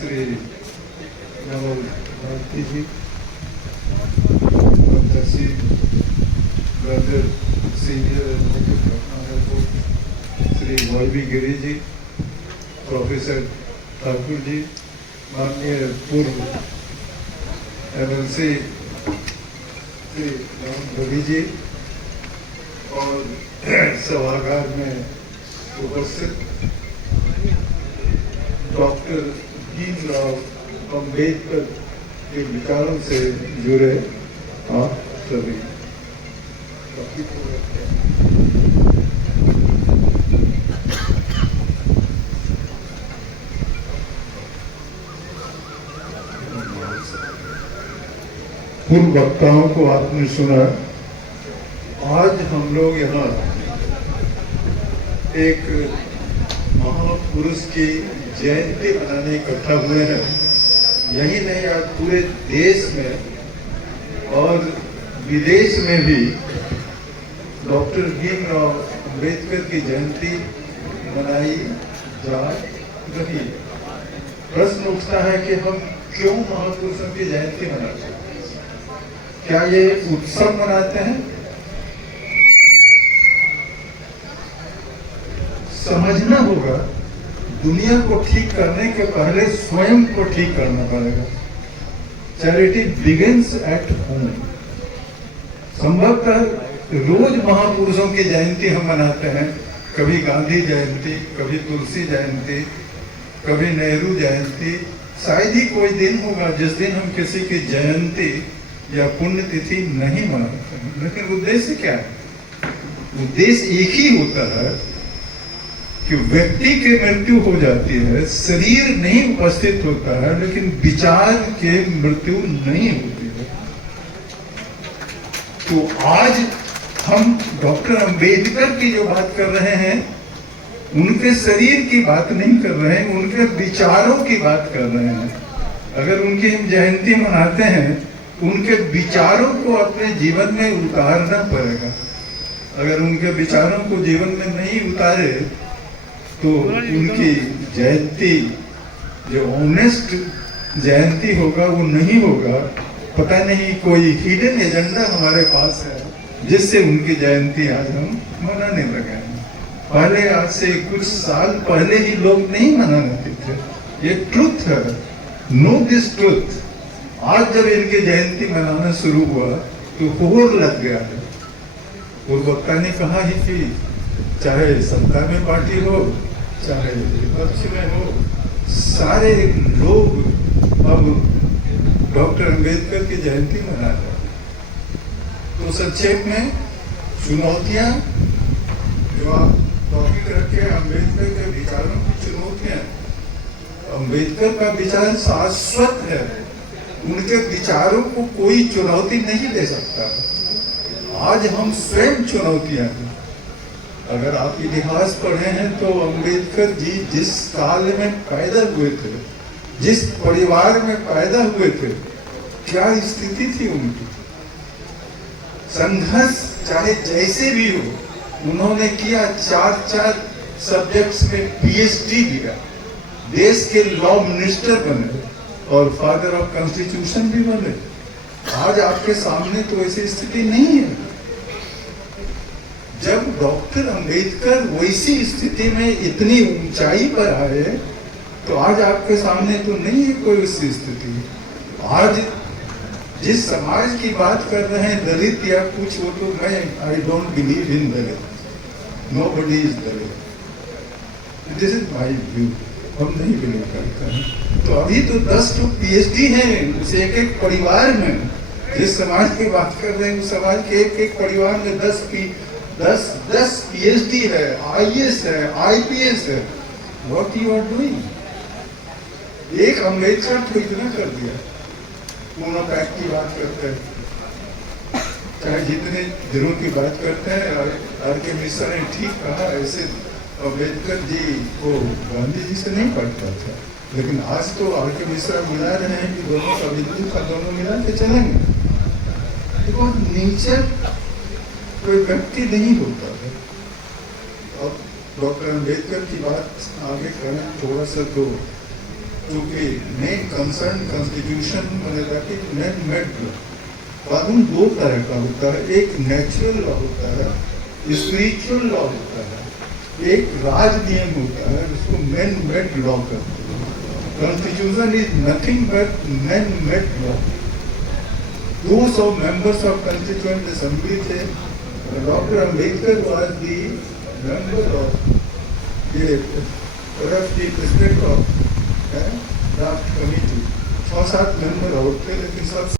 श्री नवल भारती जी, प्रत्याशी brother senior advocate Patna high court Shri Y Giri ji, professor Thakur ji, माननीय पूर्व MLC श्री राम रवि जी और सभागार में उपस्थित डॉक्टर भीमराव अम्बेडकर के विचारों से जुड़े आप सभी, पूर्व वक्ताओं को आपने सुना। आज हम लोग यहाँ एक महापुरुष की जयंती मनाने इकट्ठा हुए हैं। यही नहीं, आज पूरे देश में और विदेश में भी डॉक्टर भीमराव अम्बेडकर की जयंती मनाई जा रही है। प्रश्न उठता है कि हम क्यों महापुरुषों की जयंती मनाते हैं? क्या ये उत्सव मनाते हैं? समझना होगा, दुनिया को ठीक करने के पहले स्वयं को ठीक करना पड़ेगा। Charity begins at home. संभवतः रोज महापुरुषों की जयंती हम मनाते हैं। कभी गांधी जयंती, कभी तुलसी जयंती, कभी नेहरू जयंती। शायद ही कोई दिन होगा जिस दिन हम किसी की जयंती या पुण्यतिथि नहीं मनाते हैं। लेकिन उद्देश्य क्या है? उद्देश्य एक ही होता है कि व्यक्ति की मृत्यु हो जाती है, शरीर नहीं उपस्थित होता है, लेकिन विचार के मृत्यु नहीं होती है। तो आज हम डॉक्टर अंबेडकर की जो बात कर रहे हैं, उनके शरीर की बात नहीं कर रहे हैं, उनके विचारों की बात कर रहे हैं। अगर उनकी हम जयंती मनाते हैं, उनके विचारों को अपने जीवन में उतारना पड़ेगा। अगर उनके विचारों को जीवन में नहीं उतारे तो उनकी जयंती जो ऑनेस्ट जयंती होगा वो नहीं होगा। पता नहीं कोई हिडन एजेंडा हमारे पास है जिससे उनकी जयंती आज हम मनाने लगे हैं। पहले, आज से कुछ साल पहले ही लोग नहीं मनाते थे। ये ट्रुथ है, नो दिस ट्रुथ। आज जब इनकी जयंती मनाना शुरू हुआ तो होड़ लग गया है। पूर्ववक्ता ने कहा ही कि चाहे सत्ता में पार्टी हो, चाहे विपक्ष में हो, सारे लोग अब डॉक्टर अंबेडकर की जयंती मना रहे हैं। तो संक्षेप में चुनौतियां जो आप टॉपिक रखे, अंबेडकर के विचारों की चुनौतियां। अंबेडकर का विचार शाश्वत है, उनके विचारों को कोई चुनौती नहीं दे सकता। आज हम स्वयं चुनौतियां हैं। अगर आप इतिहास पढ़े हैं तो अंबेडकर जी जिस काल में पैदा हुए थे, जिस परिवार में पैदा हुए थे, क्या स्थिति थी उनकी। संघर्ष चाहे जैसे भी हो, उन्होंने किया। 4 सब्जेक्ट्स में PhD लिया, देश के लॉ मिनिस्टर बने और फादर ऑफ कॉन्स्टिट्यूशन भी बने। आज आपके सामने तो ऐसी स्थिति नहीं है। जब डॉक्टर अंबेडकर वैसी स्थिति में इतनी ऊंचाई पर आए तो आज आपके सामने तो नहीं है कोई उसकी स्थिति। आज जिस समाज की बात कर रहे हैं, दलित या कुछ, वो तो मैं I don't believe in Dalit, nobody is Dalit, this is my view. हम नहीं बिलीव करते हैं। तो अभी तो 10 PhD हैं उस एक परिवार में। जिस समाज की बात कर रहे हैं उस समाज के एक परिवार में 10 PhD है, IAS है, IPS है। What you are doing? एक अम्बेडकर तो इतना कर दिया। पूना पैक की बात करते हैं, चाहे जितने दिनों की बात करते हैं। आर.के. मिश्रा ने ठीक कहा, ऐसे अम्बेडकर जी को गांधी जी से नहीं पढ़ता था। लेकिन आज तो आर.के. मिश्रा बुला रहे हैं कि दोनों का बिंदु का दोनों मिला के चलेंगे। तो नेचर कोई व्यक्ति नहीं होता है। अब डॉक्टर अंबेडकर की बात आगे करें थोड़ा सा, तो क्योंकि मेन कंसर्न कॉन्स्टिट्यूशन बनेगा कि मैन मेड लॉ। कानून दो तरह का होता है, एक नेचुरल लॉ होता है, स्पिरिचुअल लॉ होता है, एक राज नियम होता है, उसको मैन मेड लॉ कहते हैं। Constitution is nothing but man made law. 200 members of Constituent Assembly थे, doctor Ambedkar was the member of the president of draft committee। 6-7 member और थे, लेकिन सब